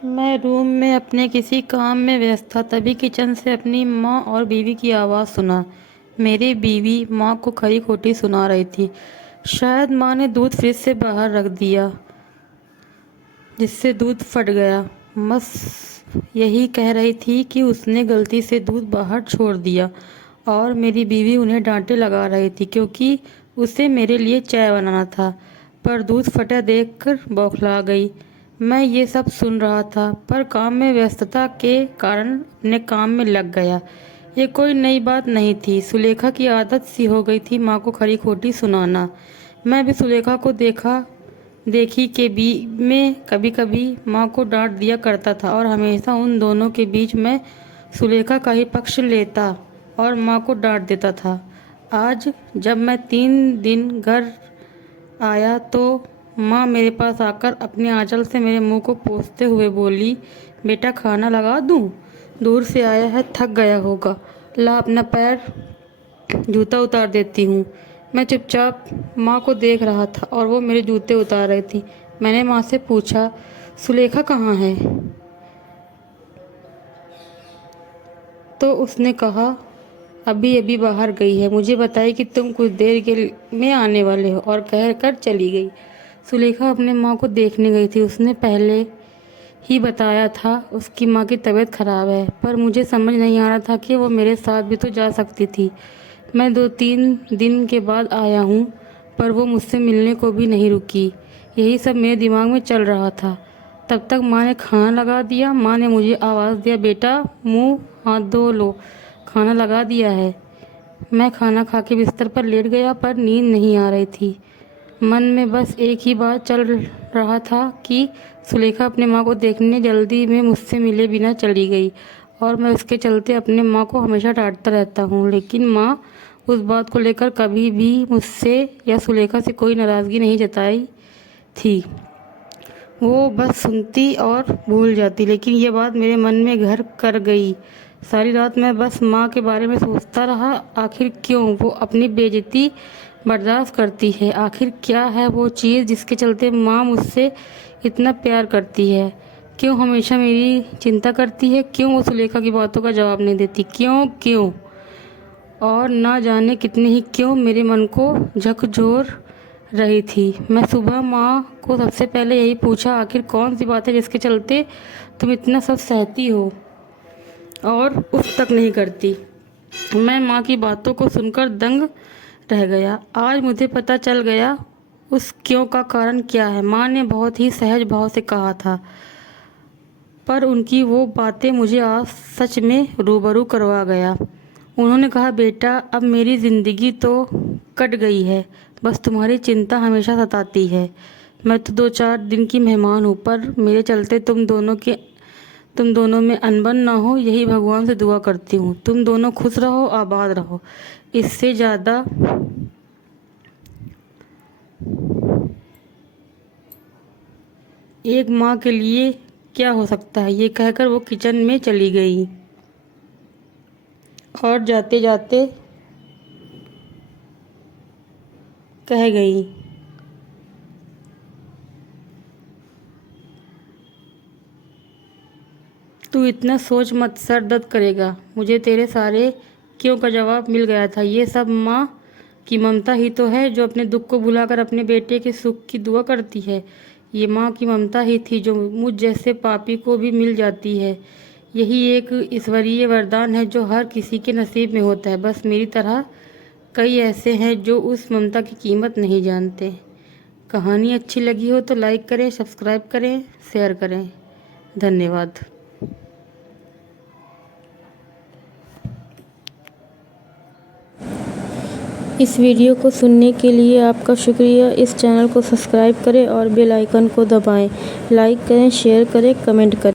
मैं रूम में अपने किसी काम में व्यस्त था, तभी किचन से अपनी माँ और बीवी की आवाज़ सुना। मेरी बीवी माँ को खरी खोटी सुना रही थी। शायद माँ ने दूध फ्रिज से बाहर रख दिया, जिससे दूध फट गया। बस यही कह रही थी कि उसने गलती से दूध बाहर छोड़ दिया और मेरी बीवी उन्हें डांटे लगा रही थी क्योंकि उसे मेरे लिए चाय बनाना था, पर दूध फटा देखकर बौखला गई। मैं ये सब सुन रहा था, पर काम में व्यस्तता के कारण अपने काम में लग गया। ये कोई नई बात नहीं थी, सुलेखा की आदत सी हो गई थी माँ को खरी खोटी सुनाना। मैं भी सुलेखा को देखी के बीच में कभी कभी माँ को डांट दिया करता था और हमेशा उन दोनों के बीच में सुलेखा का ही पक्ष लेता और माँ को डांट देता था। आज जब मैं 3 दिन घर आया तो माँ मेरे पास आकर अपने आंचल से मेरे मुंह को पोंछते हुए बोली, बेटा खाना लगा दूँ? दूर से आया है, थक गया होगा, ला अपना पैर जूता उतार देती हूँ। मैं चुपचाप माँ को देख रहा था और वो मेरे जूते उतार रही थी। मैंने माँ से पूछा, सुलेखा कहाँ है? तो उसने कहा, अभी अभी बाहर गई है, मुझे बताई कि तुम कुछ देर के में आने वाले हो और कह कर चली गई। सुलेखा अपने माँ को देखने गई थी। उसने पहले ही बताया था उसकी माँ की तबीयत खराब है, पर मुझे समझ नहीं आ रहा था कि वो मेरे साथ भी तो जा सकती थी। मैं 2-3 दिन के बाद आया हूँ, पर वो मुझसे मिलने को भी नहीं रुकी। यही सब मेरे दिमाग में चल रहा था। तब तक माँ ने खाना लगा दिया। माँ ने मुझे आवाज़ दिया, बेटा मुँह हाथ धो लो, खाना लगा दिया है। मैं खाना खा के बिस्तर पर लेट गया, पर नींद नहीं आ रही थी। मन में बस एक ही बात चल रहा था कि सुलेखा अपने माँ को देखने जल्दी में मुझसे मिले बिना चली गई और मैं उसके चलते अपने माँ को हमेशा डांटता रहता हूँ। लेकिन माँ उस बात को लेकर कभी भी मुझसे या सुलेखा से कोई नाराज़गी नहीं जताई थी। वो बस सुनती और भूल जाती, लेकिन ये बात मेरे मन में घर कर गई। सारी रात मैं बस माँ के बारे में सोचता रहा। आखिर क्यों वो अपनी बेइज्जती बर्दाश्त करती है? आखिर क्या है वो चीज़ जिसके चलते माँ मुझसे इतना प्यार करती है? क्यों हमेशा मेरी चिंता करती है? क्यों वो सुलेखा की बातों का जवाब नहीं देती? क्यों और ना जाने कितने ही क्यों मेरे मन को झकझोर रही थी। मैं सुबह माँ को सबसे पहले यही पूछा, आखिर कौन सी बात है जिसके चलते तुम इतना सब सहती हो और उफ तक नहीं करती? मैं माँ की बातों को सुनकर दंग रह गया। आज मुझे पता चल गया उस क्यों का कारण क्या है। माँ ने बहुत ही सहज भाव से कहा था, पर उनकी वो बातें मुझे आज सच में रूबरू करवा गया। उन्होंने कहा, बेटा अब मेरी ज़िंदगी तो कट गई है, बस तुम्हारी चिंता हमेशा सताती है। मैं तो 2-4 दिन की मेहमान हूँ, पर मेरे चलते तुम दोनों में अनबन ना हो, यही भगवान से दुआ करती हूँ। तुम दोनों खुश रहो, आबाद रहो। इससे ज़्यादा एक माँ के लिए क्या हो सकता है? ये कहकर वो किचन में चली गई और जाते जाते कह गई, तू इतना सोच मत, सर दर्द करेगा। मुझे तेरे सारे क्यों का जवाब मिल गया था। ये सब माँ की ममता ही तो है जो अपने दुख को भुलाकर अपने बेटे के सुख की दुआ करती है। ये माँ की ममता ही थी जो मुझ जैसे पापी को भी मिल जाती है। यही एक ईश्वरीय वरदान है जो हर किसी के नसीब में होता है। बस मेरी तरह कई ऐसे हैं जो उस ममता की कीमत नहीं जानते। कहानी अच्छी लगी हो तो लाइक करें, सब्सक्राइब करें, शेयर करें। धन्यवाद। इस वीडियो को सुनने के लिए आपका शुक्रिया। इस चैनल को सब्सक्राइब करें और बेल आइकन को दबाएं। लाइक करें, शेयर करें, कमेंट करें।